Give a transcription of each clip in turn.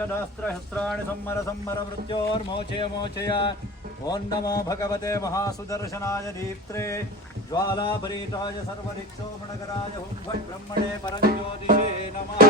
शस्त्राणि summer summer मृत्योर्मोचय मोचय। ओं नमो भगवते महासुदर्शनाय दीप्त्रे ज्वालापरीताय सर्वदिक्सोमणकराय हुं फट् ब्रह्मणे परञ्ज्योतिषे नमः।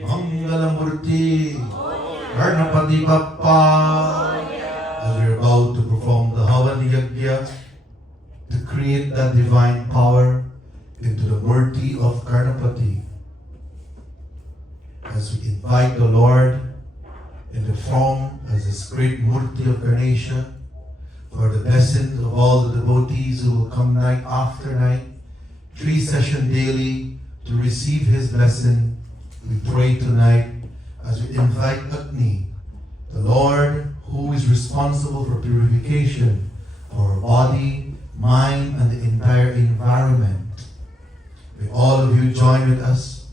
Mangalamurti, Garnapati Bappa. As we are about to perform the Havan Yajna to create that divine power into the Murti of Garnapati, as we invite the Lord in the form as this great Murti of Ganesha, for the blessings of all the devotees who will come night after night, 3 sessions daily, to receive His blessing. We pray tonight as we invite Agni, the Lord who is responsible for purification for our body, mind, and the entire environment. May all of you join with us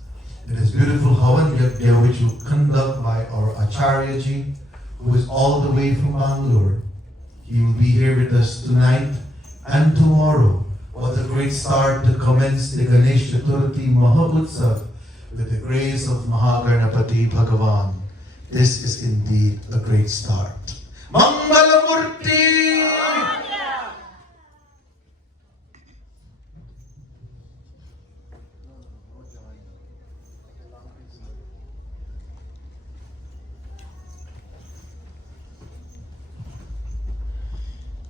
in this beautiful Havan Yajna, which will conduct by our Acharya Ji, who is all the way from Bangalore. He will be here with us tonight and tomorrow. What a great start to commence the Ganesh Chaturthi Mahabutsav with the grace of Mahagarnapati Bhagavan. This is indeed a great start. Mangalamurti!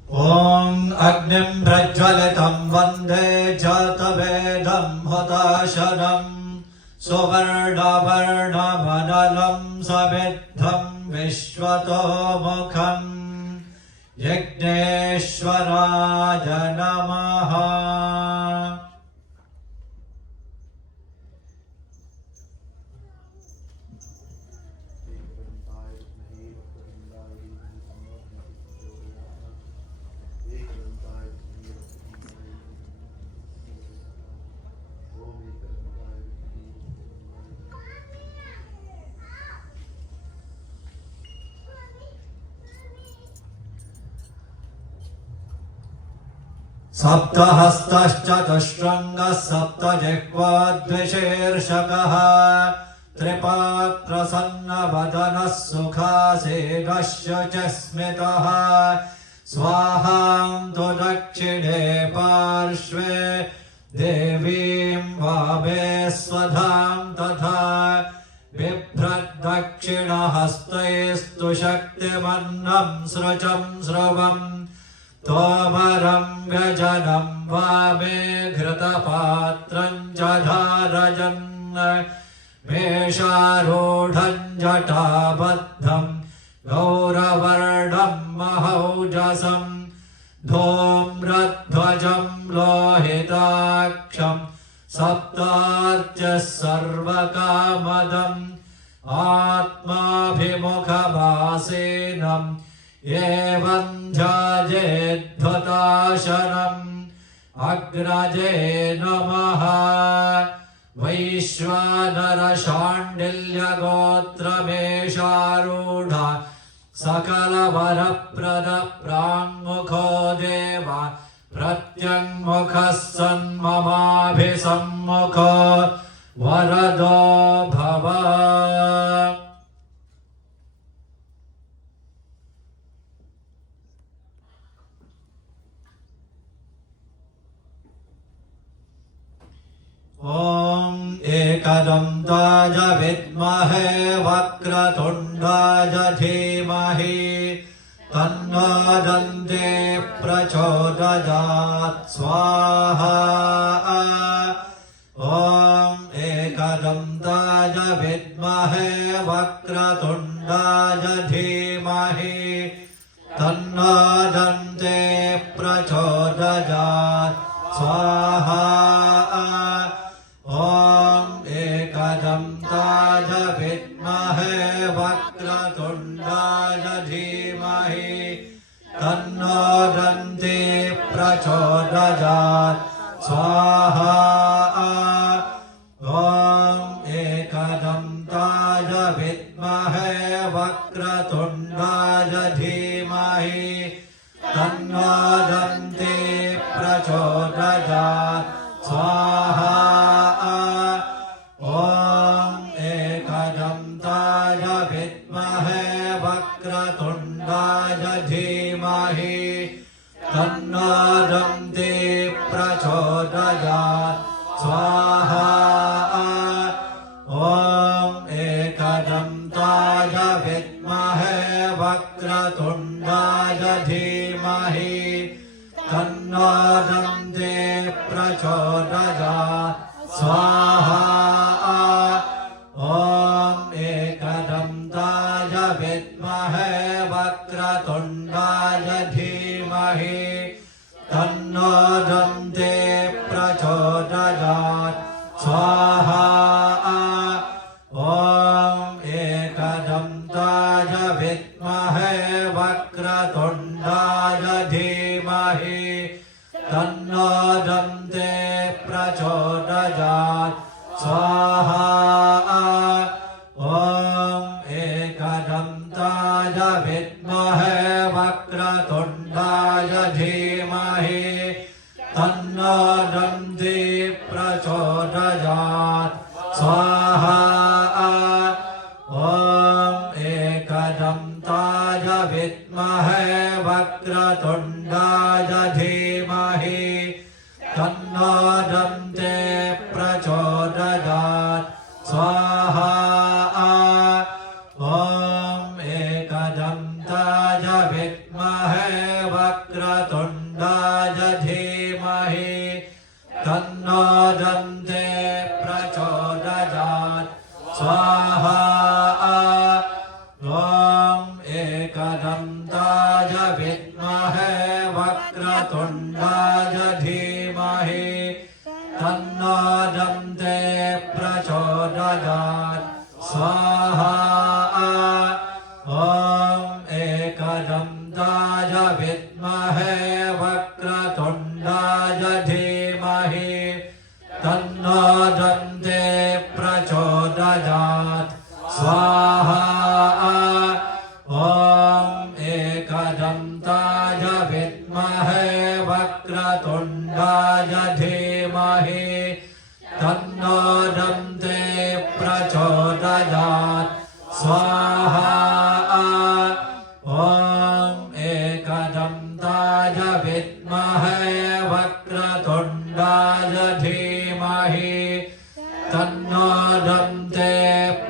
Om Agnim Prajwalitam Vande Jatavedam Hodashanam Suvarna Varna Manalam Saviddham Vishwato Mukham Yajneshwaraya Namaha. Saptahastascha Tashranga Saptajekva Dvishirshakaha त्रिपात्रसन्नवदनः सुखासेनश्च च स्मितः स्वाहां तु दक्षिणे पार्श्वे देवीं वामे स्वधां तथा बिभ्रद्दक्षिणहस्तैस्तु शक्तिमन्नं सृचं स्रवम् तोमरं व्यजनं वामे घृतपात्रं च धारयन् मेषारूढं जटाबद्धं गौरवर्णं महौजसं धूम्रध्वजं लोहिताक्षं सप्तार्च्यः सर्वकामदम् आत्माभिमुखमासीनम् एवं ध्यायेद्धुताशनम् अग्रजे नमः वैश्वानरशाण्डिल्यगोत्रमेषारूढ सकलवरप्रद प्राङ्मुखो देव प्रत्यङ्मुखः सन्ममाभिसम्मुखो वरदो भव ॐ एकदन्ताय विद्महे वक्रतुण्डाय धीमहि तन्नो दन्ते प्रचोदयात् स्वाहा ॐ एकदन्ताय विद्महे वक्रतुण्डाय धीमहि तन्नो दन्ते प्रचोदयात् स्वाहा ॐ एकदन्ताय विद्महे वक्रतुण्डाय धीमहि तन्नो दन्ते प्रचोदयात् स्वाहा ॐ एकदन्ताय विद्महे वक्रतुण्डाय धीमहि तन्नो दन्ते प्रचोदयात् स्वाहा ॐ एकदन्ताय विद्महे वक्रतुण्डाय धीमहि तन्नो दन्ते प्रचोदयात् स्वाहा ॐ एकदन्ताय विद्महे वक्रतुण्डाय धीमहि तन्नो दन्ते प्रचोदयात् स्वाहा ॐ एकदन्ताय विद्महे वक्रतुण्डाय धीमहि तन्नो दन्ते प्रचोदयात् स्वाहा ॐ एकदन्ताय विद्महे वक्रतुण्डाय धीमहि तन्नो दन्ते प्रचोदयात् स्वाहा ॐ एकदन्ताय विद्महे वक्रतुण्डाय धीमहि तन्नो दन्ते प्रचोदयात् स्वाहा ॐ एकदन्ताय विद्महे वक्रतुण्डाय धीमहि तन्नो दन्ते प्रचोदयात् स्वाहा ॐ एकदन्ताय विद्महे वक्रतुण्डाय धीमहि तन्नो दन्ते प्रचोदयात् स्वाहा ॐ एकदन्ताय विद्महे वक्रतुण्डाय धीमहि तन्नो दन्ते प्रचोदयात् स्वाहा ॐ एकदन्ताय विद्महे वक्रतुण्डाय धीमहि तन्नो दन्ते प्रचोदयात् स्वाहा ॐ ॐ एकदन्ताय विद्महे वक्रतुण्डाय धीमहि तन्नो दन्ते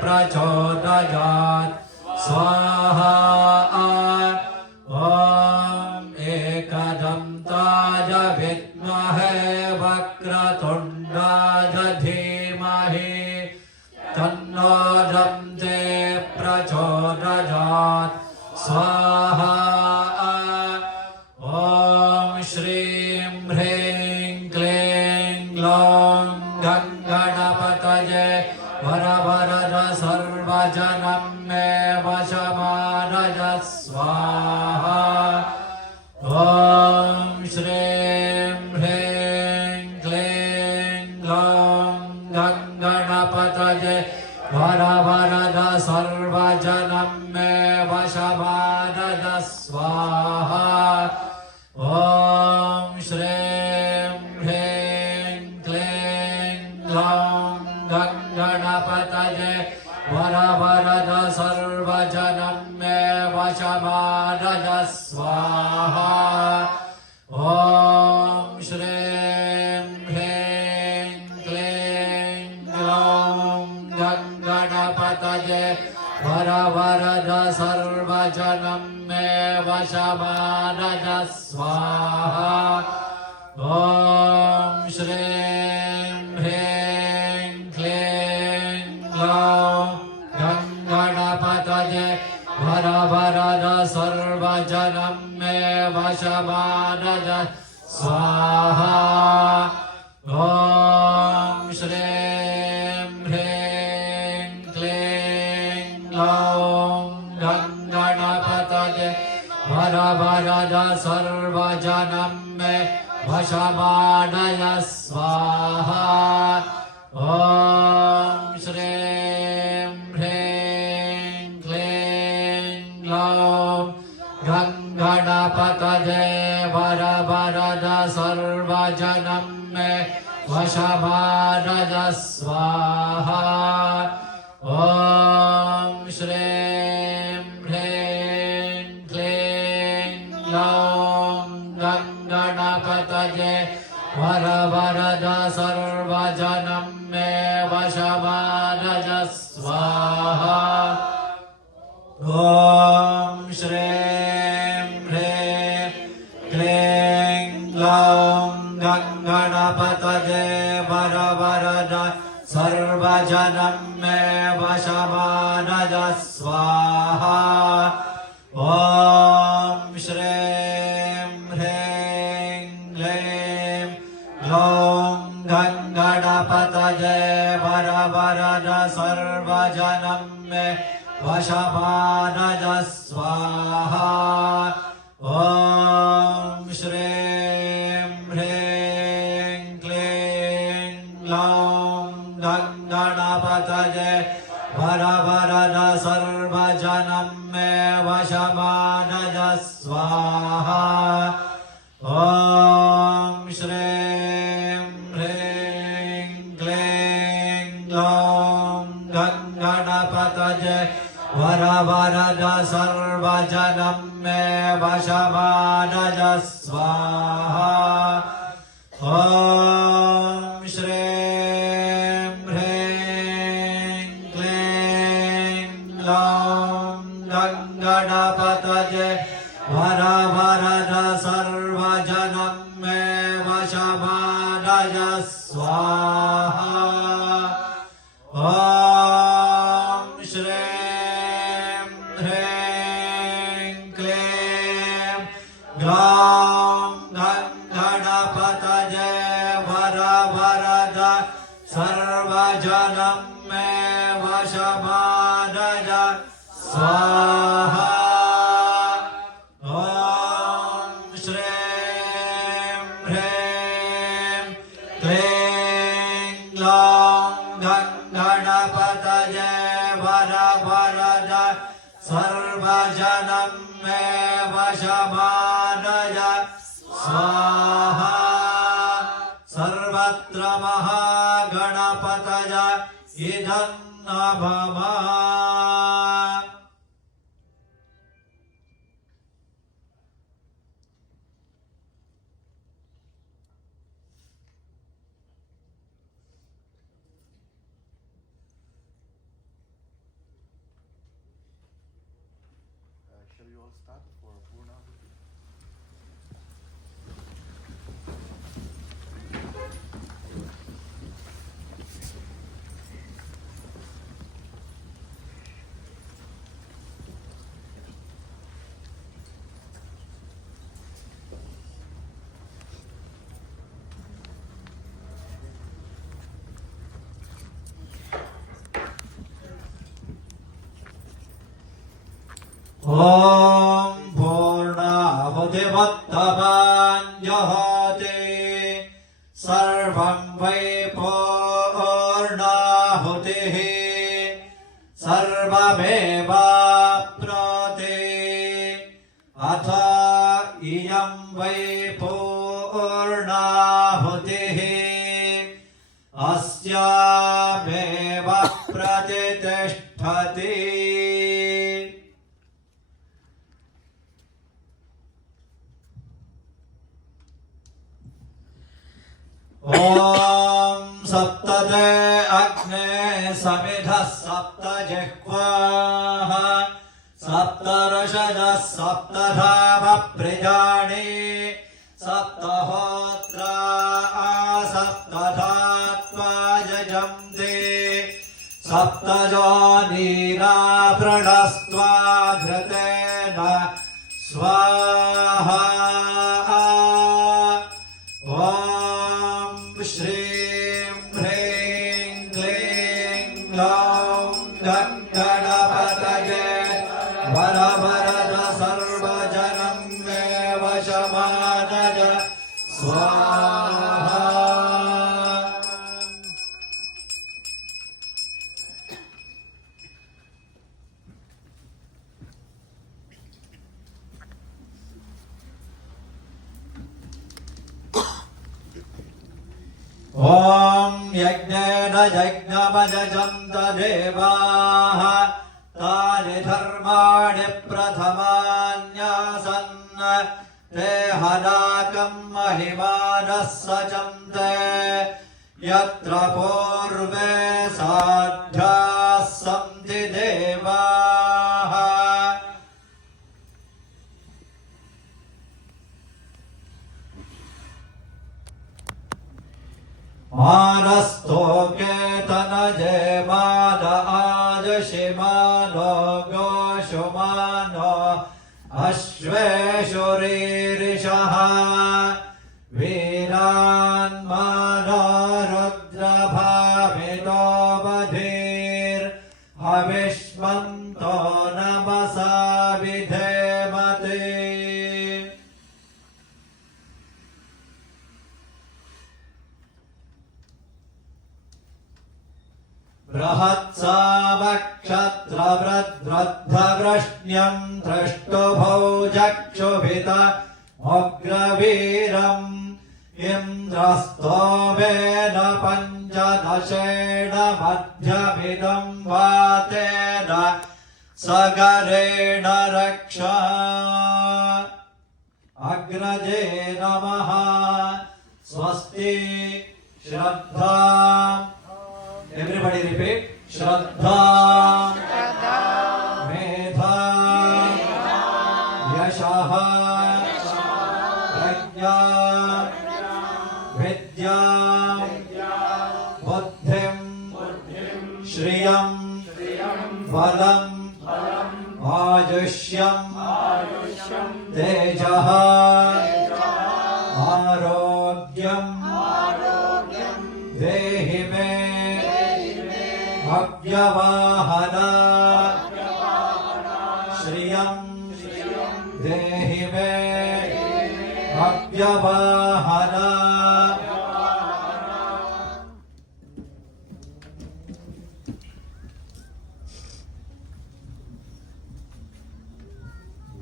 प्रचोदयात् स्वाहा ॐ एकदन्ताय विद्महे वक्रतुण्डाय धीमहि तन्नो दन्ते प्रचोदयात् स्वाहा ॐ श्रीं ह्रीं क्लीं ग्लौं गङ्गणपतये वरवरद सर्वजनं मे वशमानय स्वाहा ॐ श्रीं ह्रीं क्लीं ग्लौं गङ्गणपतये वरवरद सर्वजनं मे वशमानय स्वाहा ॐ श्रीं ह्रीं क्लीं ग्लौं गङ्गणपतये वरवरद सर्वजनं मे वशमानय स्वाहा ॐ श्रीं ह्रीं क्लीं ग्लौं गङ्गणपतये वरवरद सर्वजनं मे वशमानय स्वाहा ॐ श्रीं ह्रीं क्लीं ग्लौं गङ्गणपतये वरवरद सर्वजनं मे वशमानय स्वाहा ॐ श्रीं ह्रीं क्लीं ग्लौं गङ्गणपतये वरवरद सर्वजनं मे वशमानय स्वाहा ॐ श्रीं ह्रीं क्लीं ग्लौं गङ्गणपतये वरवरद सर्वजनं मे वशमानय स्वाहा ॐ श्रीं ह्रीं क्लीं ग्लौं गङ्गणपतये वरवरद सर्वजनं मे वशमानय स्वाहा ॐ श्रीं ह्रीं क्लीं ग्लौं गङ्गणपतये वरवरद सर्वजनं मे वशमानय स्वाहा ॐ श्रीं ह्रीं क्लीं ग्लौं गङ्गणपतये वरवरद सर्वजनं मे वशमानय स्वाहा ॐ श्रीं ह्रीं क्लीं ग्लौं गङ्गणपतये वरवरद सर्वजनं मे वशमानय स्वाहा ॐ श्रीं ह्रीं क्लीं ग्लौं गङ्गणपतये वरवरद सर्वजनं मे वशमानय स्वाहा ॐ श्रीं ह्रीं क्लीं ग्लौं गङ्गणपतये वरवरद सर्वजनं मे वशमानय स्वाहा ॐ श्रीं ह्रीं क्लीं ग्लौं गङ्गणपतये वरवरद सर्वजनं मे वशमानय स्वाहा ॐ श्रीं ह्रीं क्लीं ग्लौं गङ्गणपतये वरवरद सर्वजनं मे वशमानय स्वाहा सर्वत्र महागणपतये इदं नमः Shall we all start for Purnahati? ॐ पूर्णाहुतिमत्तमाञ्जहोति सर्वं वै पूर्णाहुतिः सर्वमेवाप्नोति अथ इयं वै पूर्णाहुतिः अस्यामेव प्रतितिष्ठति ॐ सप्तते अग्ने समिधः सप्त जिह्वाः सप्तर्षयः सप्तधामप्रियाणि सप्तहोत्रा सप्तधात्वा यजन्ते सप्तजोनीरा प्रणस्त्वा घृतेन स्वाहा श्रीं ह्रीं क्लीं ग्लौं गणपतये वरवरद सर्वजनं मे वशमानय स्वाहा ॐ यज्ञेन यज्ञमयजन्त देवाः तानि धर्माणि प्रथमान्यासन् ते हनाकं महिमानः सचन्ते यत्र पूर्वे साध्याः सन्ति देवाः मानस्तोकेतनजे मान आजशिमानो गोषुमानो अश्वेषुरीरिषः वीरान्मानो रुद्रभाविनो बधिर्हविष्मन्तो नमसा विधेमते बृहत्सामक्षत्रवृद्धवृष्ण्यं दृष्टुभौ चक्षुभित उग्रवीरम् इन्द्रस्तोमेन पञ्चदशेन मध्यमिदं वातेन सगरेण रक्षा अग्रजे नमः स्वस्ति श्रद्धा Everybody repeat. Shraddha, Medha, Yashaha, Prajna, Vidya, Buddhim, Shriyam, Balam, Ajushyam, Tejaha, Arogyam, Dehi me अव्यवाहना श्रियं देहि मे अव्यवाहना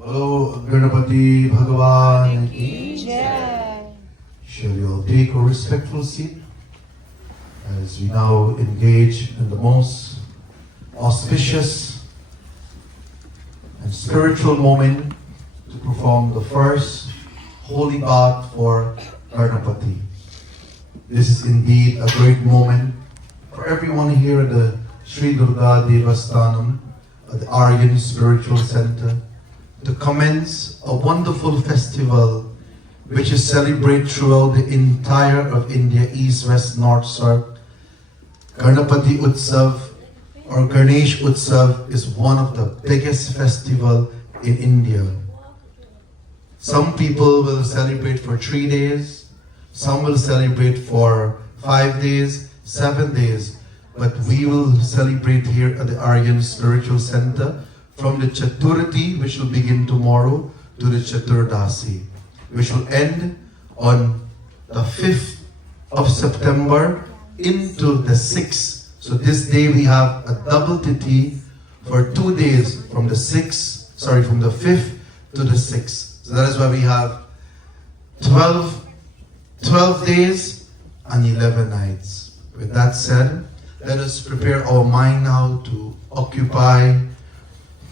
Hello, Ganapati Bhagavan ki Jai. Shall you all take a respectful seat as we now engage in the most auspicious and spiritual moment to perform the first holy bath for Ganapati. This is indeed a great moment for everyone here at the Sri Durga Devasthanam, at the Aryan Spiritual Center, to commence a wonderful festival which is celebrated throughout the entire of India, east, west, north, south. Ganapati Utsav or Ganesh Utsav is one of the biggest festival in India. Some people will celebrate for 3 days, some will celebrate for 5 days, 7 days, but we will celebrate here at the Aryan Spiritual Center from the Chaturthi, which will begin tomorrow, to the Chaturdasi, which will end on the 5th of September into the 6th. So this day we have a double tithi for 2 days from the 5th to the 6th. So that is why we have 12 days and 11 nights. With that said, let us prepare our mind now to occupy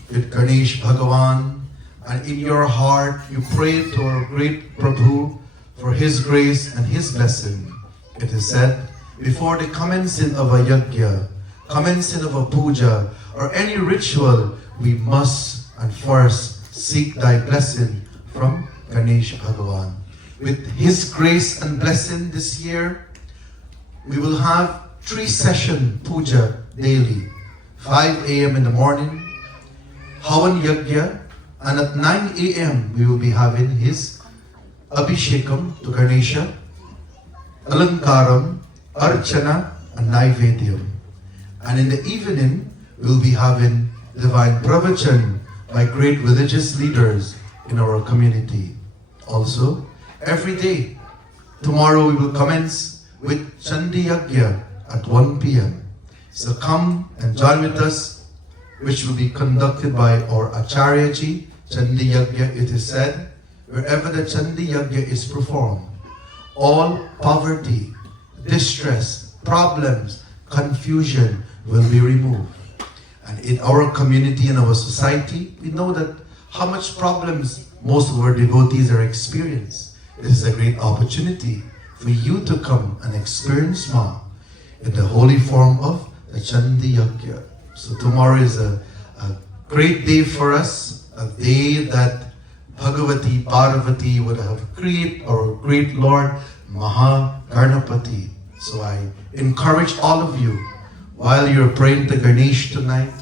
with Ganesh Bhagavan. And in your heart, you pray to our great Prabhu for his grace and his blessing. It is said, before the commencing of a yajna, commencing of a puja, or any ritual, we must and first seek thy blessing from Ganesh Bhagavan. With his grace and blessing this year, we will have 3-session puja daily. 5 a.m. in the morning, Havan Yajna, and at 9 a.m. we will be having his Abhishekam to Ganesha, Alankaram, Archana, and Naivedyam. And in the evening, we will be having divine pravachan by great religious leaders in our community. Also, every day, tomorrow we will commence with Chandi Yajna at 1 p.m. So come and join with us, which will be conducted by our Acharya Ji. Chandi Yajna, it is said, wherever the Chandi Yajna is performed, all poverty, distress, problems, confusion will be removed. And in our community and our society, we know that how much problems most of our devotees are experiencing. This is a great opportunity for you to come and experience Ma in the holy form of the Chandi Yajna. So tomorrow is a great day for us, a day that Bhagavati Parvati would have created our great Lord Maha Ganapati. So I encourage all of you, while you're praying to Ganesh tonight,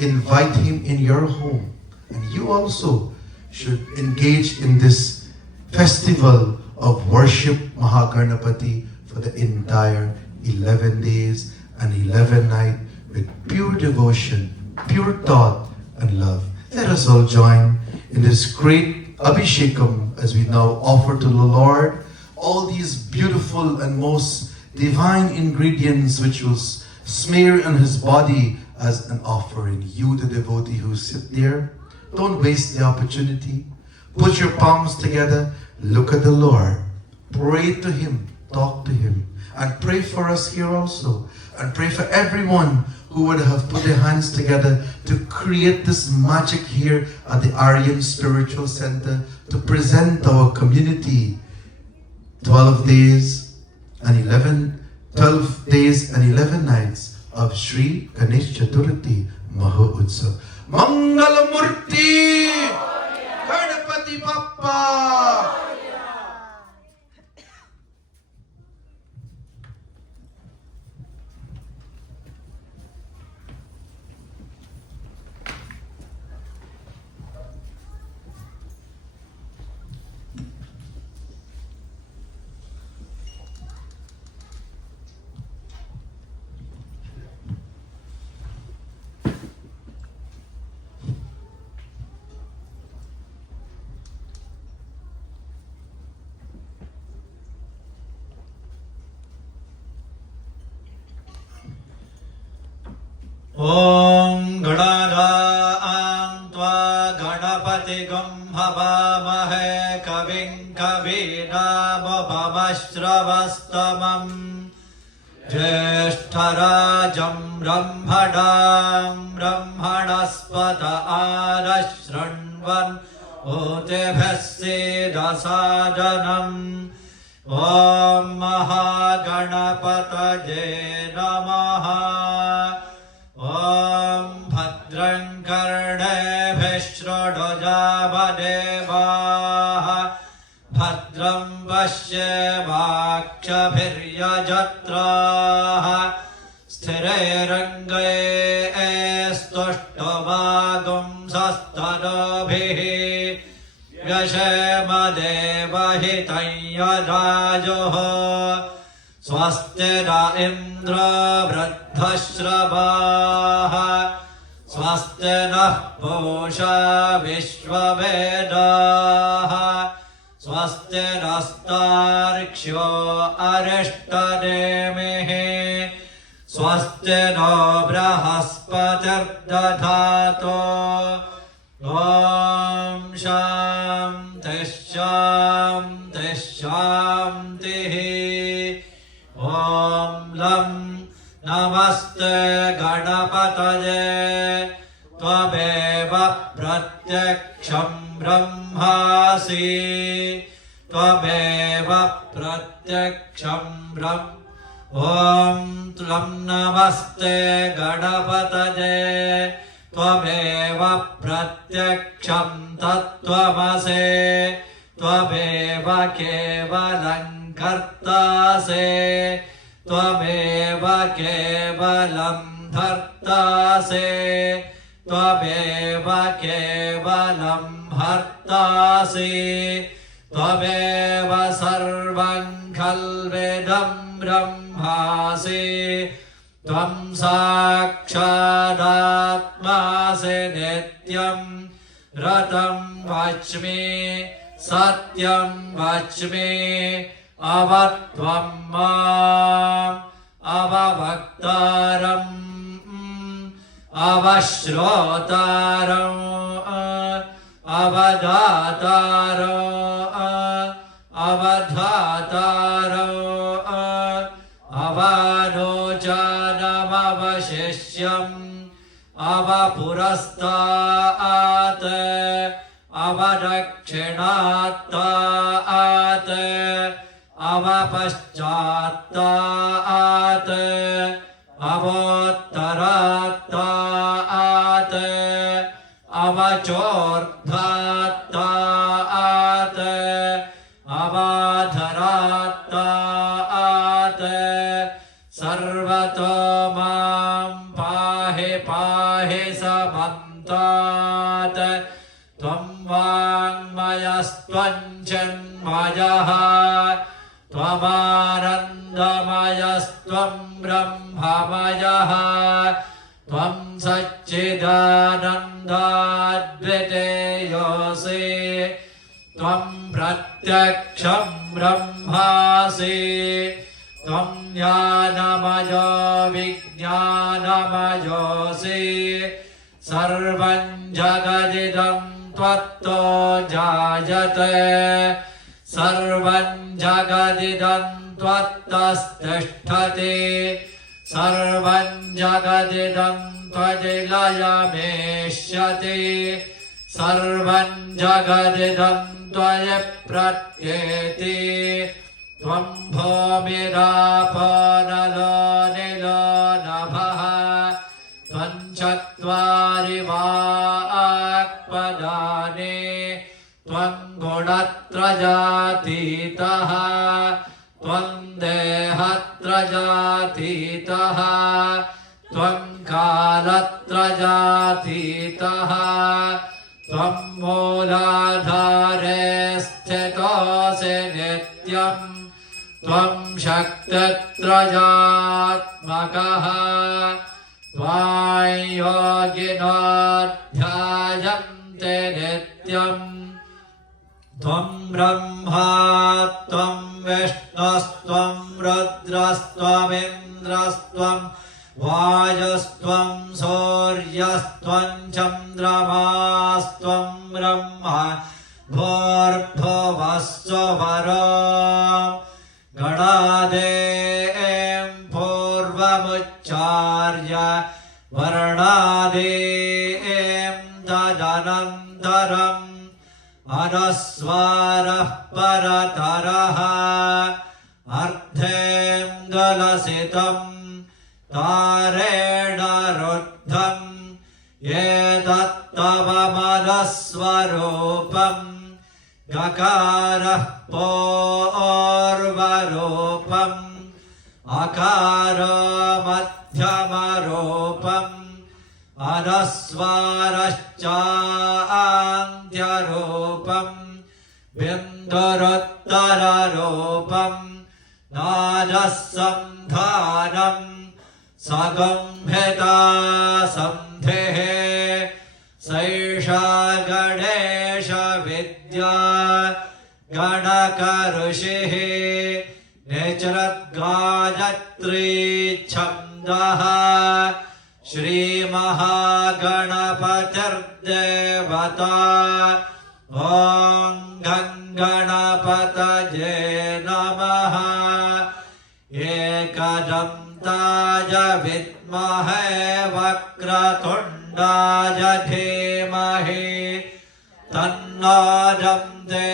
invite him in your home. And you also should engage in this festival of worship Maha Ganapati for the entire 11 days and 11 nights with pure devotion, pure thought and love. Let us all join in this great Abhishekam as we now offer to the Lord all these beautiful and most divine ingredients which will smear on his body as an offering. You, the devotee who sit there, don't waste the opportunity. Put your palms together, look at the Lord, pray to him, talk to him, and pray for us here also. And pray for everyone who would have put their hands together to create this magic here at the Aryan Spiritual Center to present our community 12 days and 11 nights of Sri Ganesh Chaturthi Maha Utsav. Mangalamurti Ganapati Bappa. Om Gadadam Tva Ganapati Gum Havamahe Kavim Kavinam Upamashravastamam Jeshtarajam Brahmadam Brahmanaspata Arashranvan Utebhasida Sadanam Om Mahaganapataye Namaha Om Bhadram Karnebhishra षडजामदेवाः भद्रं पश्येमाक्षभिर्यजत्राः स्थिरैरङ्गैस्तुष्टुवागुंसस्तनूभिः व्यशेमदेवहितं यदायुः स्वस्ति न इन्द्रो वृद्धश्रवाः स्वस्ति नः पूषा विश्ववेदाः स्वस्ति नस्तार्क्ष्यो अरिष्टनेमिः स्वस्ति no बृहस्पतिर्दधातु ॐ शान्तिः शान्तिः शान्तिः ॐ लं नमस्ते गणपतये त्वमेव प्रत्यक्षं ब्रह्मासि त्वमेव प्रत्यक्षं ब्रह्म ॐ लं नमस्ते गणपतये त्वमेव प्रत्यक्षं तत्त्वमसि त्वमेव केवलं कर्तासि त्वमेव केवलं धर्तासि त्वमेव केवलं हर्तासि त्वमेव सर्वं खल्विदं ब्रह्मासि त्वं साक्षादात्मासि नित्यं रतं वच्मि सत्यं वच्मि अवत्वं माम् अववक्तारम् अवश्रोतारम् अवधातारम् अवधातारम् अवानोचानमवशिष्यम् अवपुरस्तात् अवदक्षिणात्तात् अवपश्चात्तात् अवोत्तरात्तात् अवचोर्ध्वात्तात् अवाधरात्तात् सर्वतो मां पाहि पाहि समन्तात् त्वं वाङ्मयस्त्वं चिन्मयः त्वमानन्दमयस्त्वं ब्रह्ममयः त्वं सच्चिदानन्दाद्वितीयोऽसि त्वं प्रत्यक्षं ब्रह्मासि त्वं ज्ञानमयो विज्ञानमयोऽसि सर्वं जगदिदं त्वत्तो जायते सर्वं जगदिदं त्वत्तस्तिष्ठति सर्वं जगदिदं त्वदिलयमेष्यति सर्वं जगदिदं त्वयि प्रत्येति त्वं भूमिरापो नलो निलो नभः त्वं चत्वारि वाक्पदानि त्वं गुणत्रयातीतः त्वं देहत्रयातीतः त्वं कालत्रयातीतः त्वं मूलाधारे स्थितोऽसि नित्यं त्वं शक्तित्रयात्मकः त्वां योगिनो ध्यायन्ते नित्यम् त्वं ब्रह्मा त्वं विष्णुस्त्वं रुद्रस्त्वमिन्द्रस्त्वं वायुस्त्वं सूर्यस्त्वं चन्द्रमास्त्वं ब्रह्मा भूर्भुवस्सुवरो गणादें पूर्वमुच्चार्य वर्णादें तदनन्तरम् अनुस्वारः परतरः अर्धेन्दुलसितम् तारेण रुद्धम् एतत् तत्तवमदस्वरूपम् गकारः पूर्वरूपम् अकारो मध्यमरूपम् अनस्वारश्चान्त्यरूपम् बिन्दुरुत्तररूपम् नादः सन्धानम् सगुम्भिता सन्धिः सैषा गणेशविद्या गणकऋषिः निचरद्गायत्री छन्दः श्रीमहागणपतिर्देवता ॐ गणपतये नमः एकदन्ताय विद्महे वक्रतुण्डाय धीमहि तन्नो दन्ते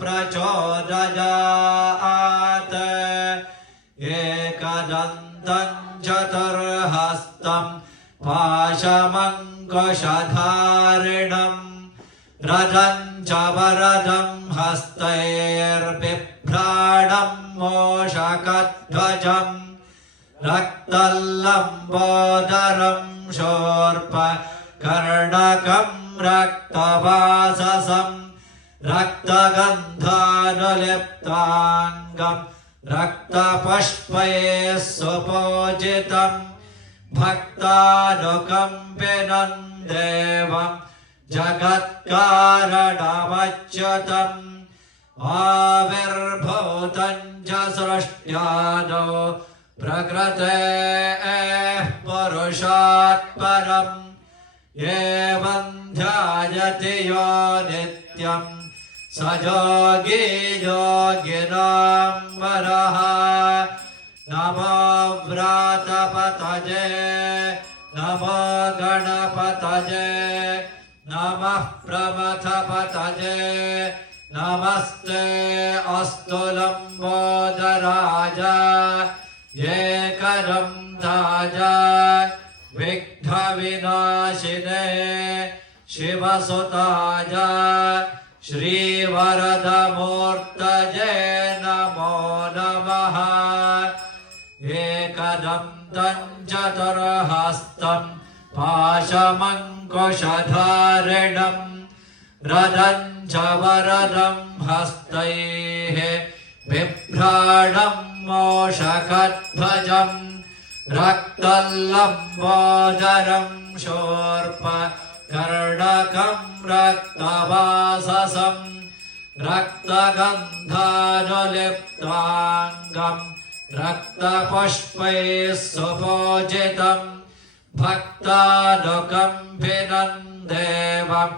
प्रचोदयात् एकदन्तं चतुर्हस्तं पाशमङ्कुशधारिणम् रजं च वरदं हस्तैर्बिभ्राणं मूषकध्वजम् रक्तल्लम्बोदरं शूर्पकर्णकं रक्तवाससं रक्तगन्धानुलिप्ताङ्गं रक्तपुष्पैः सुपूजितं भक्तानुकम्पिनं देवम् जगत्कारणमच्युतम् आविर्भूतं च सृष्ट्यादौ प्रकृतेः पुरुषात् परम् एवं ध्यायति यो नित्यं स योगी योगिनां वरः नमो व्रातपतये नमो गणपतये नमः प्रमथपतये नमस्ते अस्तु लम्बोदराय एकदन्ताय विघ्नविनाशिने शिवसुताय श्रीवरदमूर्तये नमो नमः एकदन्तं चतुर्हस्तं पाशमङ्कुशधारिणम् रजं च वरदं हस्तैः बिभ्राणं मूषकध्वजम् रक्तल्लम्बोदरं शूर्पकर्णकं रक्तवाससं रक्तगन्धानुलिप्ताङ्गं रक्तपुष्पैः सुपूजितम् भक्तानुकम्पिनं देवं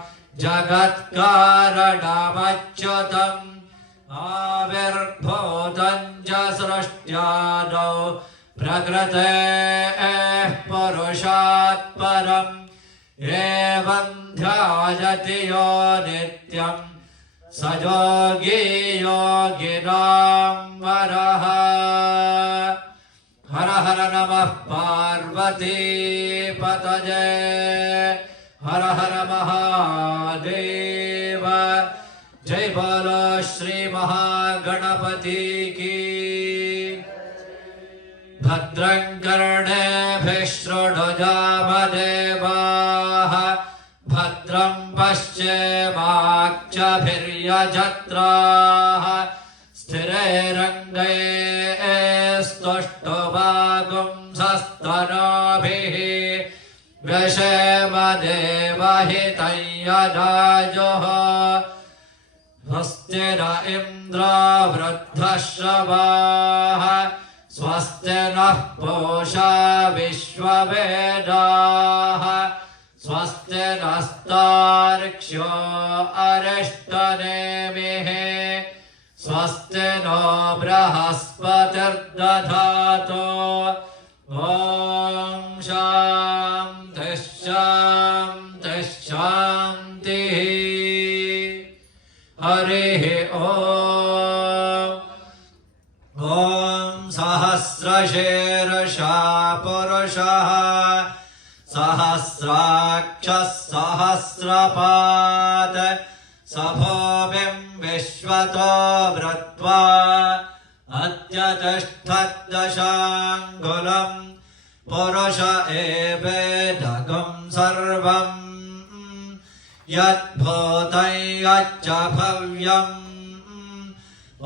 जगत्कारणमच्युतम् आविर्भूतं च सृष्ट्यादौ प्रकृतेः पुरुषात् परम् एवं ध्यायति यो नित्यं स योगी योगिनां वरः हर हर नमः पार्वतीपतये हर हर महादेव जय बोलो श्री महागणपति की भद्रं कर्णेभिः शृणुयामदेवाः भद्रं पश्येमाक्षभिर्यजत्राः स्थिरैरङ्गैस्तुष्टुवागुंसस्तनोभिः व्यशेमदेवहितं यदायुः स्वस्ति न इन्द्रो वृद्धश्रवाः स्वस्ति नः पूषा विश्ववेदाः स्वस्ति नस्तार्क्ष्यो अरिष्टनेमिः स्वस्ति नो बृहस्पतिर्दधातु ॐ शान्तिः शान्तिः शान्तिः हरिः ॐ सहस्रशीर्षा पुरुषः सहस्रार सहस्रपात् स भूमिं विश्वतो वृत्वा अत्यतिष्ठद्दशाङ्गुलम् पुरुष एवेदगं सर्वम् यद्भूतं यच्च भव्यम्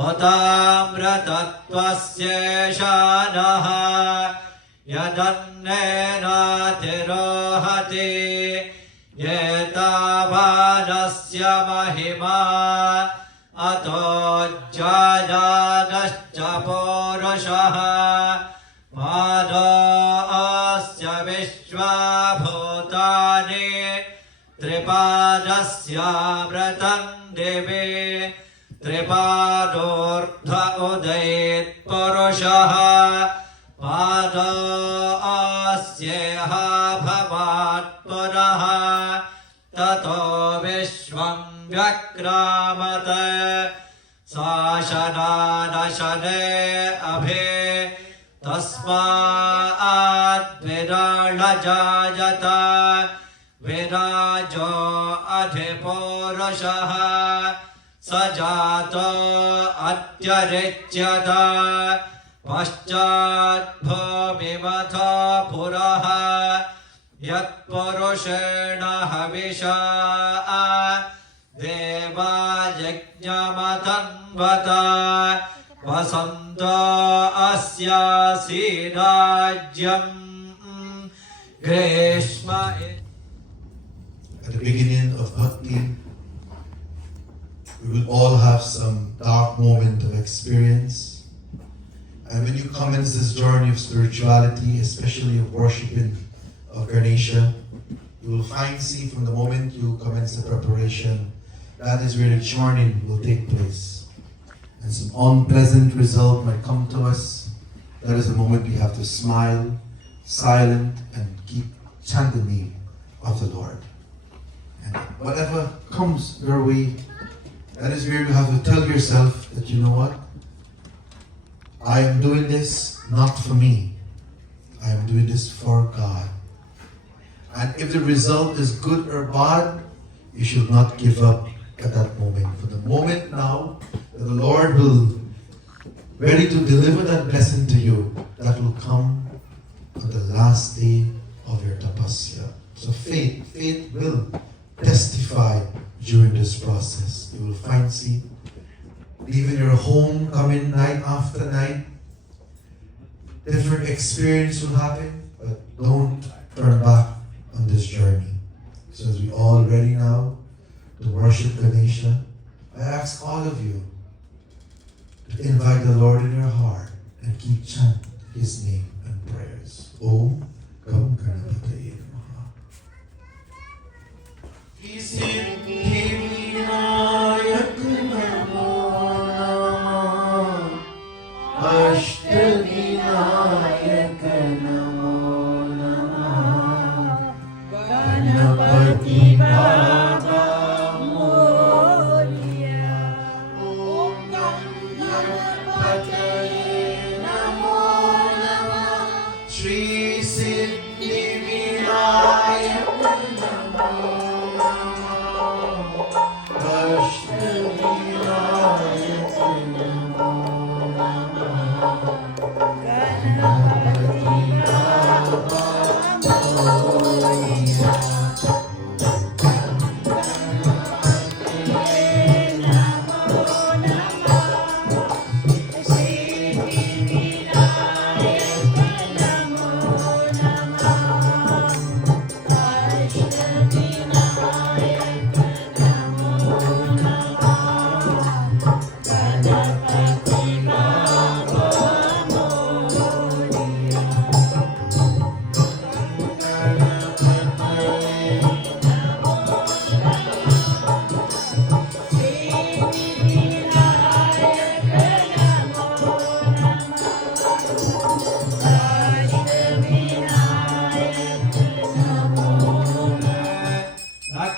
उतामृतत्वस्येषानः यदन्नेनातिरोहति एतावानस्य महिमा अतो जायानश्च पौरुषः पादोऽस्य विश्वभूतानि त्रिपादस्यामृतं दिवि त्रिपादोर्ध्व उदयेत्पुरुषः पादोऽस्येह भवात् पुनः ततो विश्वं व्यक्रामत शासनानशने अभे तस्माद्विराळजायत विराजो अधिपौरुषः स जातो अत्यरिच्यत पश्चाद्भूमिमथो पुरः यत्पुरुषेण हविषा देवा यज्ञमतन्वत वसन्तो अस्यासीनाज्यम् ग्रीष्म. At the beginning of Bhakti, we will all have some dark moment of experience. And when you commence this journey of spirituality, especially of worshiping of Ganesha, you will see from the moment you commence the preparation, that is where the churning will take place. And some unpleasant result might come to us. That is the moment we have to smile, silent, and keep chanting the name of the Lord. And whatever comes your way, that is where you have to tell yourself that, you know what? I am doing this not for me. I am doing this for God. And if the result is good or bad, you should not give up at that moment. For the moment now that the Lord will ready to deliver that blessing to you, that will come on the last day of your tapasya. So faith will testify during this process. You will see, leaving your home, coming night after night, different experience will happen, but don't turn back on this journey. So as we all ready now to worship Ganesha, I ask all of you to invite the Lord in your heart and keep chanting His name and prayers. Om Gam Ganapataye Namaha. Siddhivinayak Namo Namah Ashtavinayak Namo Namah Ganapati Baba Moria Om Ganapataye Namo Namah Shri Siddhivinayak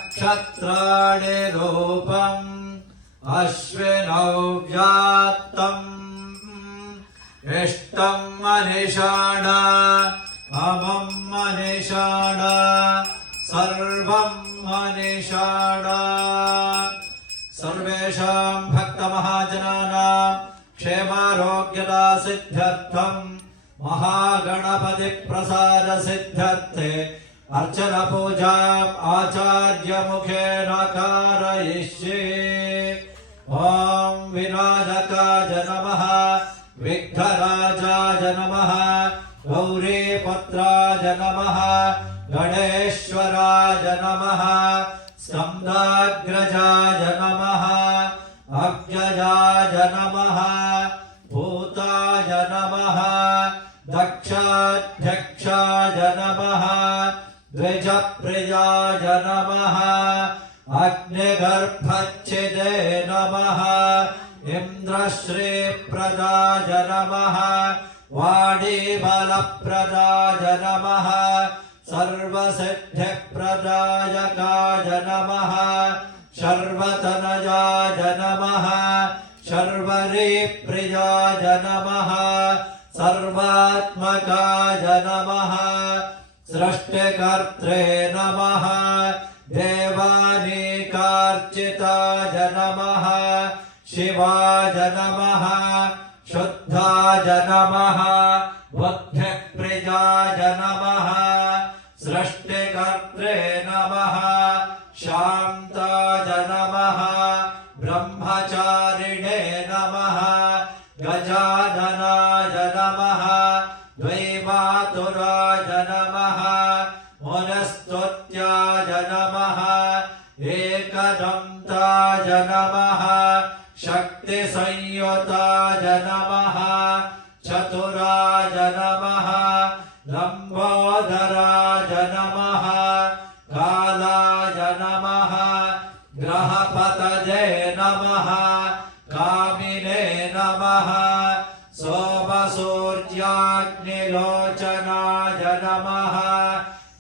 नक्षत्राणि रूपम् अश्विनौ व्यात्तम् इष्टम् मनिषाण अमम् मनिषाण सर्व सर्वेषां भक्तमहाजनानां क्षेमारोग्यदा सिद्ध्यर्थं महागणपतिप्रसादसिद्ध्यर्थे अर्चनपूजाम् आचार्यमुखेन कारयिष्ये। ॐ विनायकाय नमः, विघ्नराजाय नमः, गौरीपुत्राय नमः, गणेश्वराय नमः, स्कन्दाग्रजाय नमः, अव्ययाय नमः, भूताय नमः, दक्षाध्यक्षाय नमः, द्विजप्रियाय नमः, अग्निगर्भच्छिदे नमः, इन्द्रश्रीप्रदाय नमः, वाणीबलप्रदाय नमः, सर्वसिद्धिप्रदायकाय नमः, शर्वतनयाय नमः, शर्वरीप्रियाय नमः, सर्वात्मकाय नमः, सृष्टिकर्त्रे नमः, देवानीकार्चिताय नमः, शिवाय नमः, शुद्धाय नमः, बुद्धिप्रियाय नमः, सृष्टिकर्त्रे नमः, शान्ताय नमः, ब्रह्मचारिणे नमः, गजाननाय नमः, द्वैमातुराय नमः, मुनस्तुत्याय नमः, एकदन्ताय नमः, शक्तिसंयुताय नमः, चतुराय नमः, लम्बोदराय नमः, कालाय नमः, ग्रहपतये नमः, कामिने नमः, सोमसूर्याग्निलोचनाय नमः,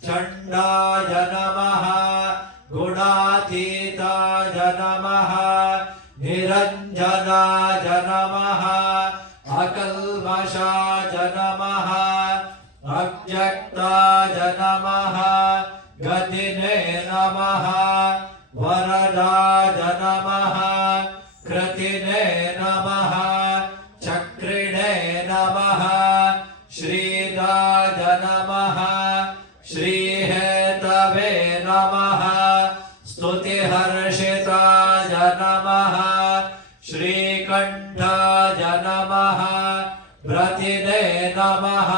चण्डाय नमः, गुणातीताय नमः, निरञ्जनाय नमः, अकल्मषाय नमः, अव्यक्ताय नमः, गतिने नमः, वरदाय नमः, कृतिने नमः, चक्रिणे नमः, श्रीदाय नमः, श्रीहेतवे नमः, स्तुतिहर्षिताय नमः, श्रीकण्ठाय नमः, प्रतिने नमः,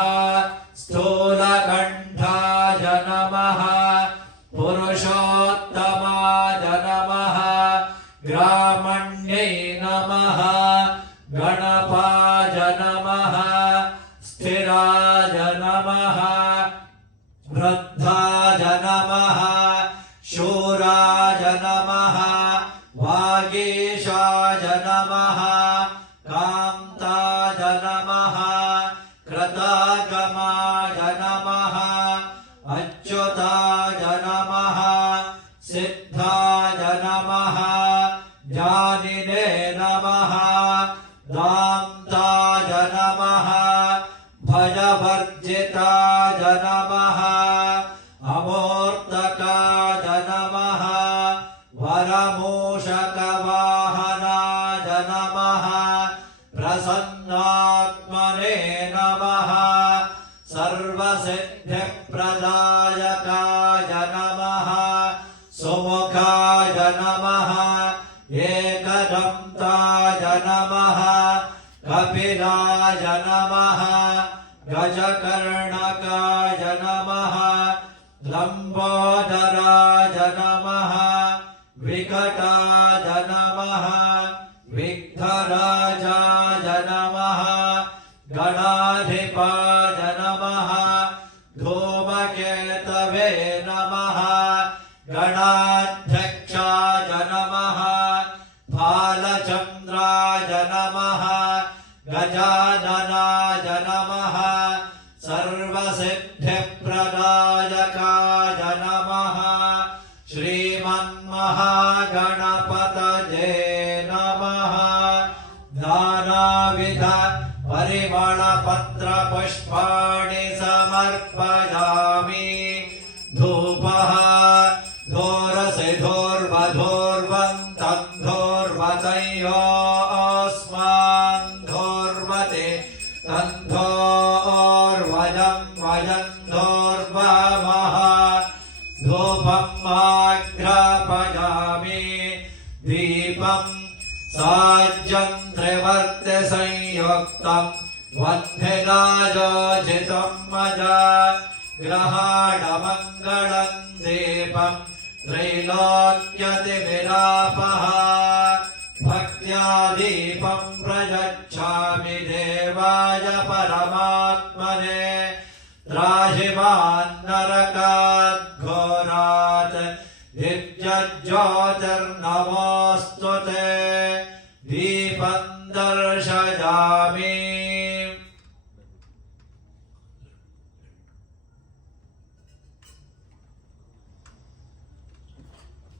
स्थूलकण्ठाय नमः, पुरुषोत्तमाय नमः, ग्रामण्यै नमः, गणपाय नमः, स्थिराय नमः, वृद्धाय नमः, शूराय नमः, वागीशाय नमः, कान्ताय नमः, कृतागमाय नमः, अच्युताय नमः, सिद्धाय नमः, ज्ञानिने नमः, दान्ताय नमः, भयवर्जिताय नमः, अमूर्तकाय नमः, वरमूषकवाहनाय नमः, प्रसन्नात्मने नमः, सर्वसिद्धिप्रदायकाय नमः, सुमुखाय नमः, एकदन्ताय नमः, कपिलाय नमः, गजकर्णकाय नमः, लम्बोदराय नमः, विकटाय नमः, विघ्नराजाय नमः, गणाधिपाय नमः, धूमकेतवे नमः, गणाध्यक्षाय नमः, भालचन्द्राय नमः, गजाननाय नमः, सर्वसिद्धिप्रदायकाय नमः, श्रीमन्महागणपतये नमः। नानाविध परिमलपत्रपुष्पाणि समर्पयामि। धूपः धूरसिधूर दीपम् साज्यम् त्रिवर्त्य संयुक्तम् वह्निराजोचितम् मजा ग्रहाणमङ्गलम् दीपम् त्रैलोक्यतिविरापः भक्त्या दीपम् प्रयच्छामि देवाय परमात्मने त्राहिमान् नरकात् घोरात् दिव्यज्योतिर्नमोऽस्तु ते दीपम् दर्शयामि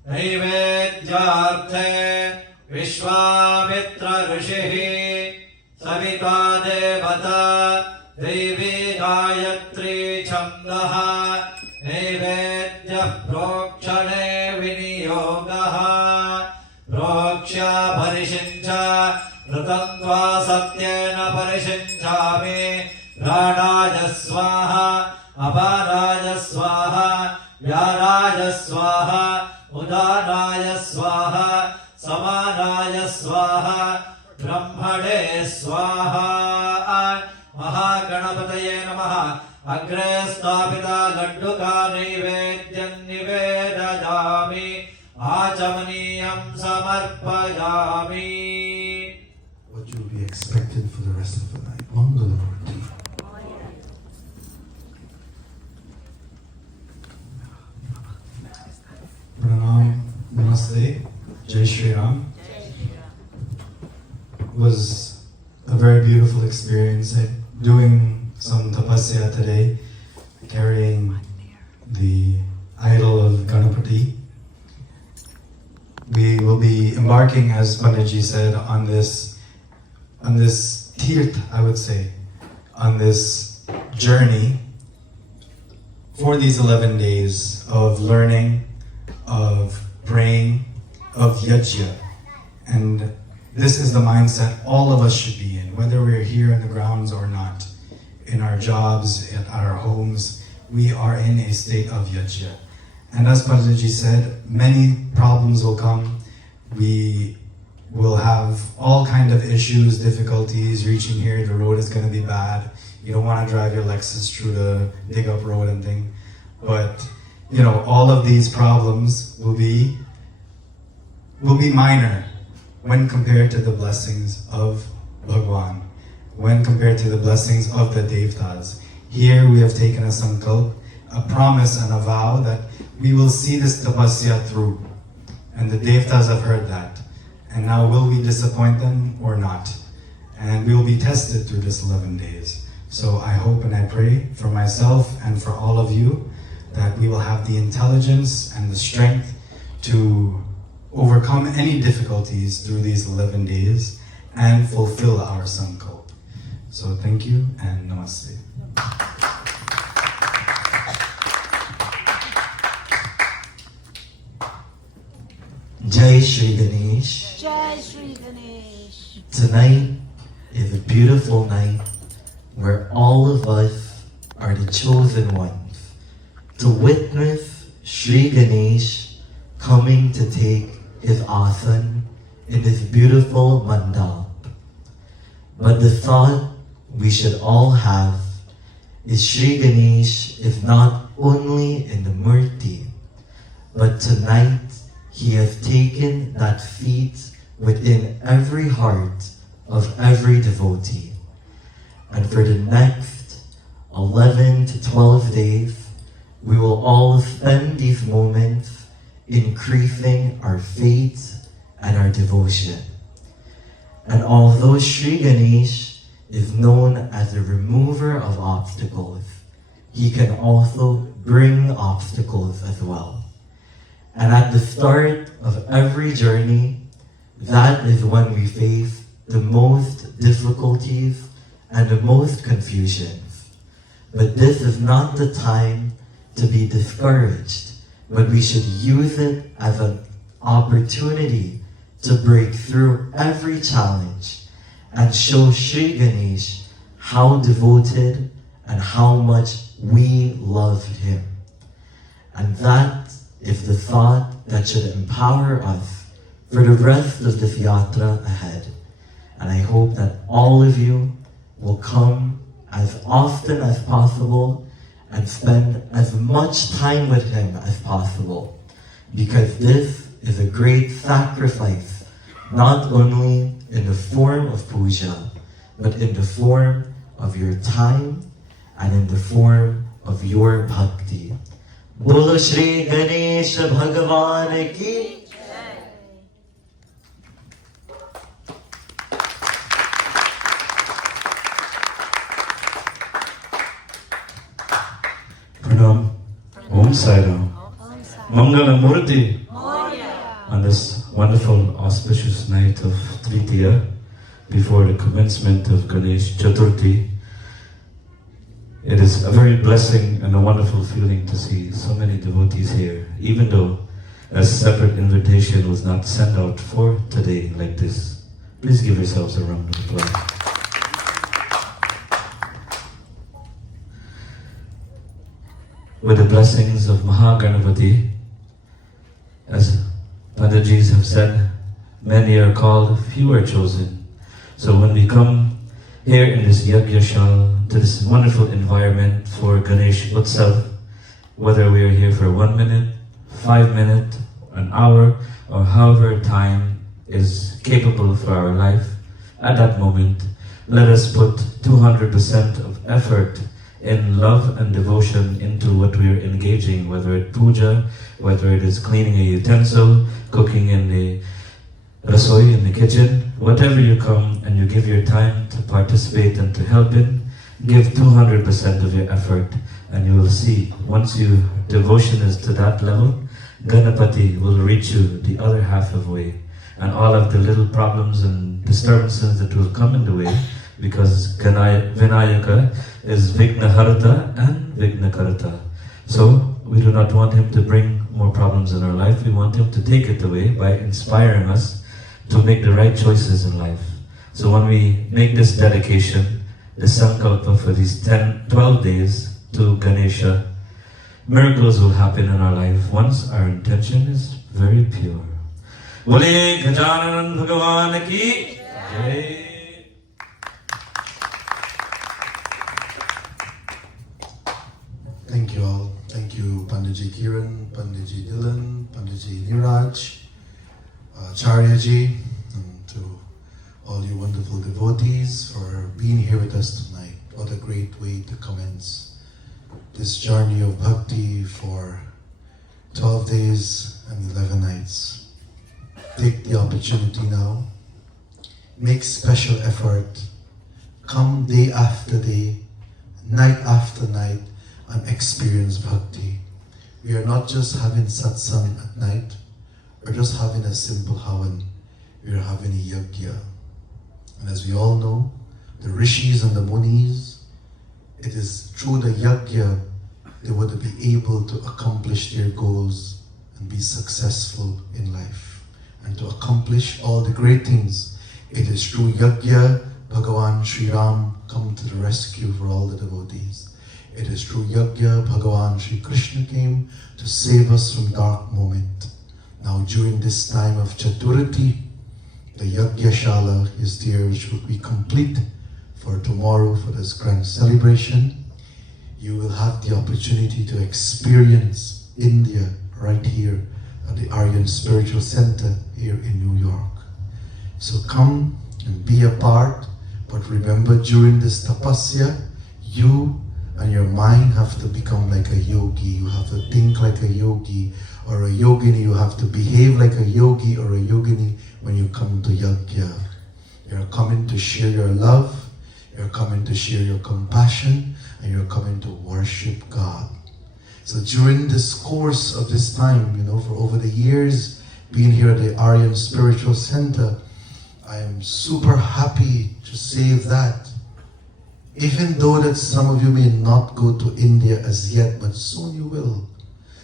नैवेद्यार्थे विश्वामित्र ऋषिः सविता देवता देवी गायत्री छन्दः नैवेद्यः प्रोक्षणे विनियोगः प्रोक्ष्य परिषिञ्च ऋतं त्वा सत्येन परिषिञ्चामि प्राणाय स्वाहा अपानाय स्वाहा व्यानाय स्वाहा उदानाय स्वाहा समानाय स्वाहा ब्रह्मणे स्वाहा महागणपतये नमः अग्रे स्थापिता लड्डुका नैवेद्यं निवेदयामि आचमनीयं समर्पयामि What you will be expected for the rest of the night. Mangalamurti. Pranam, Namaste, Jai Shri Ram. Was a very beautiful experience. Doing some tapasya today, carrying the idol of Ganapati. We will be embarking, as Panditji said, on this tirth, I would say, on this journey for these 11 days of learning, of praying, of yajna. And this is the mindset all of us should be in, whether we're here in the grounds or not. In our jobs, at our homes, we are in a state of yajna. And as Panditji said, many problems will come. We will have all kind of issues, difficulties, reaching here, the road is gonna be bad. You don't wanna drive your Lexus through the dig up road and thing. But, you know, all of these problems will be minor when compared to the blessings of Bhagwan, when compared to the blessings of the Devtas. Here we have taken a sankalp, a promise and a vow that we will see this tapasya through. And the Devtas have heard that. And now will we disappoint them or not? And we will be tested through this 11 days. So I hope and I pray for myself and for all of you that we will have the intelligence and the strength to overcome any difficulties through these 11 days and fulfill our sankalp. So thank you and namaste. Jai Shri Ganesh. Jai Shri Ganesh. Tonight is a beautiful night where all of us are the chosen ones to witness Shri Ganesh coming to take his asan in this beautiful mandap. But the thought we should all have is Shri Ganesh is not only in the murti, but tonight he has taken that seat within every heart of every devotee. And for the next 11 to 12 days, we will all spend these moments increasing our faith and our devotion. And although Shri Ganesh is known as the remover of obstacles, he can also bring obstacles as well. And at the start of every journey, that is when we face the most difficulties and the most confusions. But this is not the time to be discouraged, but we should use it as an opportunity to break through every challenge and show Shri Ganesh how devoted and how much we love him. And that is the thought that should empower us for the rest of this yatra ahead. And I hope that all of you will come as often as possible and spend as much time with him as possible. Because this is a great sacrifice, not only in the form of puja, but in the form of your time and in the form of your bhakti. Bolo Shri Ganesh Bhagavan ki. Pranam, Om Sai Ram, Om Sai Mangala Murti. Moria. On this wonderful auspicious night of Tritiya, before the commencement of Ganesh Chaturthi, it is a very blessing and a wonderful feeling to see so many devotees here, even though a separate invitation was not sent out for today like this. Please give yourselves a round of applause. With the blessings of Mahaganapati, as Pandajis have said, many are called, few are chosen. So when we come here in this Yagyashal, to this wonderful environment for Ganesh Utsav, whether we are here for 1 minute, 5 minutes, an hour, or however time is capable for our life, at that moment, let us put 200% of effort in love and devotion into what we are engaging, whether it's puja, whether it is cleaning a utensil, cooking in the rasoi, in the kitchen, whatever you come and you give your time to participate and to help in, give 200% of your effort, and you will see, once your devotion is to that level, Ganapati will reach you the other half of the way, and all of the little problems and disturbances that will come in the way, because Vinayaka is Vignaharata and Vignakarata. So we do not want him to bring more problems in our life. We want him to take it away by inspiring us to make the right choices in life. So when we make this dedication, the sankalpa for these 12 days to Ganesha, miracles will happen in our life once our intention is very pure. Bole Gajanan Bhagavan ki Jai. Thank you all. Thank you, Panditji Kiran, Panditji Dylan, Panditji Niraj, Charyaji, and to all you wonderful devotees for being here with us tonight. What a great way to commence this journey of bhakti for 12 days and 11 nights. Take the opportunity now. Make special effort. Come day after day, night after night, and experience bhakti. We are not just having satsang at night, or just having a simple havan. We are having a yajna. And as we all know, the rishis and the munis, it is through the yajna they would be able to accomplish their goals and be successful in life. And to accomplish all the great things, it is through yajna Bhagavan Sri Ram come to the rescue for all the devotees. It is through yajna Bhagavan Sri Krishna came to save us from dark moment. Now during this time of Chaturthi, the Yajna Shala is there, which will be complete for tomorrow for this grand celebration. You will have the opportunity to experience India right here at the Aryan Spiritual Center here in New York. So come and be a part, but remember during this tapasya, you and your mind have to become like a yogi. You have to think like a yogi or a yogini. You have to behave like a yogi or a yogini when you come to yajna. You're coming to share your love, you're coming to share your compassion, and you're coming to worship God. So during this course of this time, for over the years being here at the Aryan Spiritual Center, I am super happy to say that even though that some of you may not go to India as yet, but soon you will.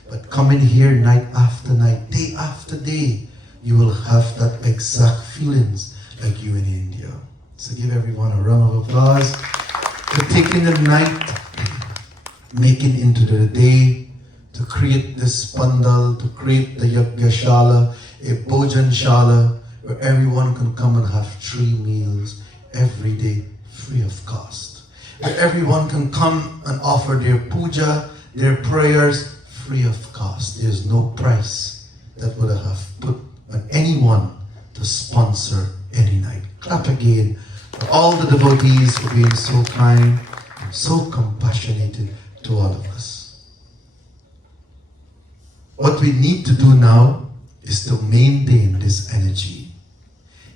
But coming here night after night, day after day, you will have that exact feelings like you in India. So give everyone a round of applause for taking the night, making into the day to create this pandal, to create the Yagyashala, a Bhojan Shala, where everyone can come and have 3 meals every day free of cost. Where everyone can come and offer their puja, their prayers free of cost. There's no price that would have put on anyone to sponsor any night. Clap again for all the devotees for being so kind and so compassionate to all of us. What we need to do now is to maintain this energy.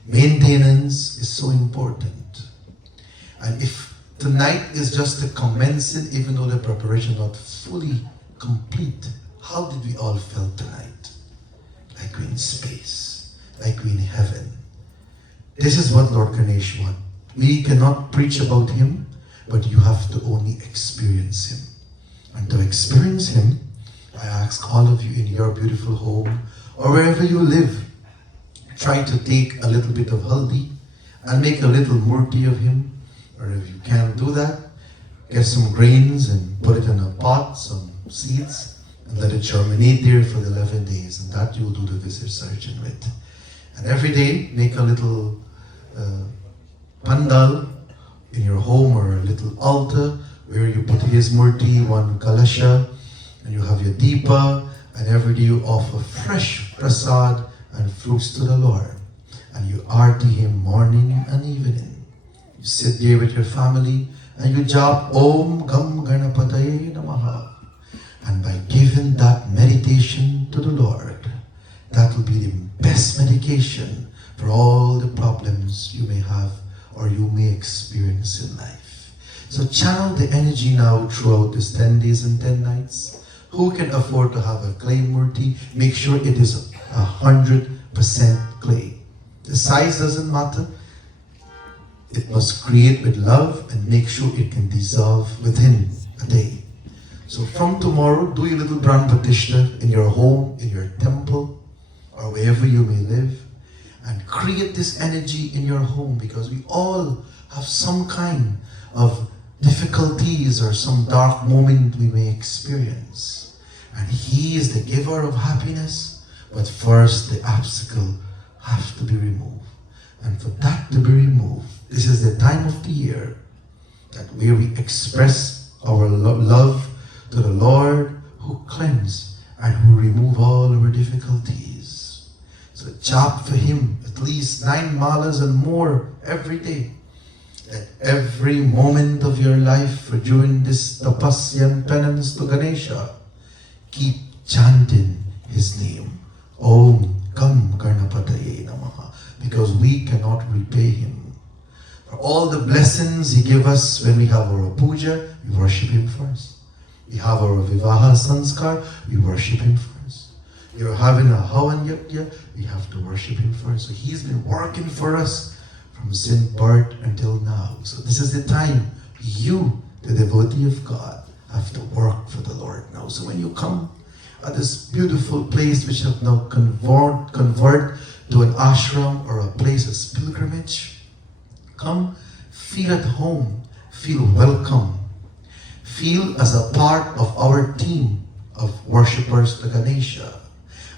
Maintenance is so important. And if tonight is just a commencing, even though the preparation is not fully complete, how did we all feel tonight? Like we're in space, like we're in heaven. This is what Lord Ganesh wants. We cannot preach about Him, but you have to only experience Him. And to experience Him, I ask all of you in your beautiful home, or wherever you live, try to take a little bit of haldi and make a little murti of Him. Or if you can't do that, get some grains and put it in a pot, some seeds, and let it germinate there for the 11 days. And that you'll do the visarjan with. And every day, make a little pandal in your home, or a little altar where you put His murti, one kalasha, and you have your deepa, and every day you offer fresh prasad and fruits to the Lord. And you arti Him morning and evening. You sit there with your family and you jap Om Gam Ganapataye Namaha. And by giving that meditation to the Lord, that will be the best medication for all the problems you may have or you may experience in life. So channel the energy now throughout this 10 days and 10 nights. Who can afford to have a clay murti? Make sure it is 100% clay. The size doesn't matter. It must create with love and make sure it can dissolve within a day. So from tomorrow, do your little Pran Pratishtha in your home, in your temple, or wherever you may live, and create this energy in your home, because we all have some kind of difficulties or some dark moment we may experience. And He is the giver of happiness, but first the obstacle have to be removed. And for that to be removed, this is the time of the year that where we express our love to the Lord who cleanse and who remove all our difficulties. So jap for Him at least 9 malas and more every day. At every moment of your life for during this tapasya and penance to Ganesha, keep chanting His name. Om Gam Ganapataye Namaha. Because we cannot repay Him. For all the blessings He gave us when we have our puja, we worship Him first. We have our vivaha sanskar, we worship Him first. You're having a havan yajna, we have to worship Him first. So He's been working for us from sin birth until now. So this is the time you, the devotee of God, have to work for the Lord now. So when you come at this beautiful place which have now convert to an ashram or a place of pilgrimage, come, feel at home, feel welcome, feel as a part of our team of worshippers to Ganesha.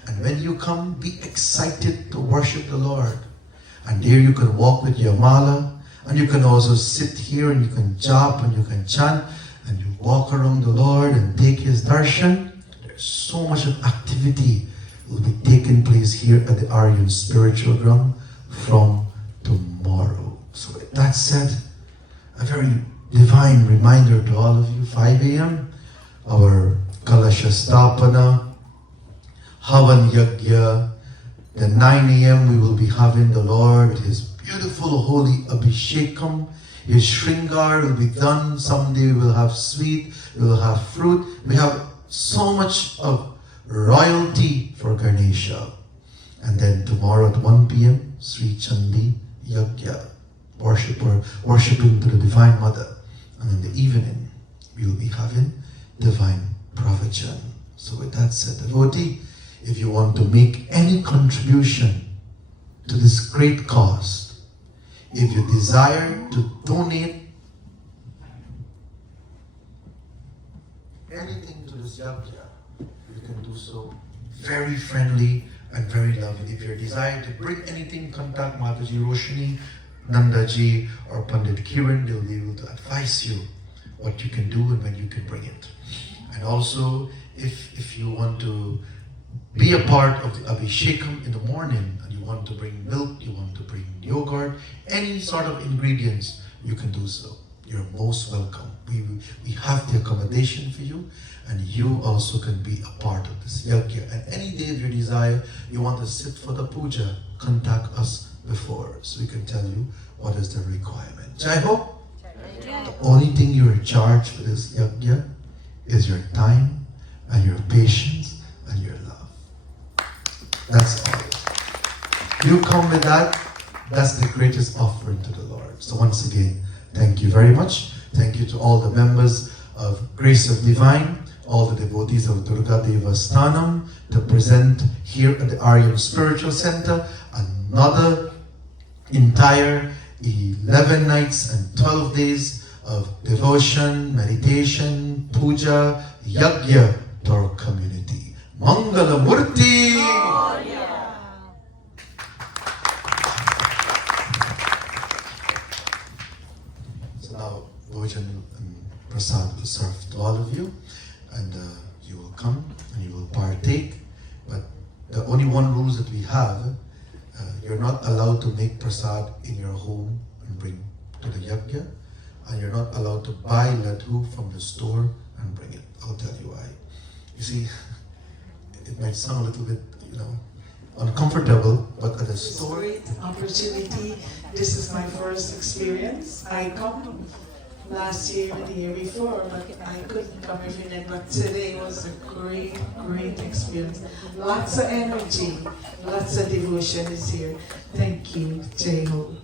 And when you come, be excited to worship the Lord. And there you can walk with your mala, and you can also sit here and you can jap and you can chant, and you walk around the Lord and take His darshan. There's so much of activity will be taking place here at the Aryan Spiritual Ground from tomorrow. So with that said, a very divine reminder to all of you, 5 a.m., our Kalasha Stapana, Havan Yajna. Then 9 a.m. we will be having the Lord with His beautiful holy Abhishekam. His Shringar will be done. Someday we will have sweet, we will have fruit. We have so much of royalty for Ganesha. And then tomorrow at 1 p.m., Sri Chandi Yajna, worshipping to the Divine Mother. And in the evening, we will be having Divine Pravachan. So with that said, devotee, if you want to make any contribution to this great cause, if you desire to donate anything to this yajna, can do so. Very friendly and very lovely. If you're desired to bring anything, contact Mataji Roshni, Nandaji, or Pandit Kiran. They'll be able to advise you what you can do and when you can bring it. And also, if you want to be a part of the Abhishekam in the morning and you want to bring milk, you want to bring yogurt, any sort of ingredients, you can do so. You're most welcome. We have the accommodation for you, and you also can be a part of this yajna. And any day of your desire, you want to sit for the puja, contact us before so we can tell you what is the requirement. Jai Ho! The only thing you're in charge for this yajna is your time and your patience and your love. That's all. You come with that, that's the greatest offering to the Lord. So once again, thank you very much. Thank you to all the members of Grace of Divine, all the devotees of Durga Deva Sthanam to present here at the Aryan Spiritual Center another entire 11 nights and 12 days of devotion, meditation, puja, yajna to our community. Mangala Murti! So now Bhojan and Prasad will serve to all of you, and you will come and you will partake. But the only one rule that we have, you're not allowed to make prasad in your home and bring to the yajna, and you're not allowed to buy laddu from the store and bring it. I'll tell you why. You see, it might sound a little bit, uncomfortable, but at a store. Great opportunity. This is my first experience. I come last year and the year before, but I couldn't come every night. But today was a great experience. Lots of energy, lots of devotion is here. Thank you, Jai Ho.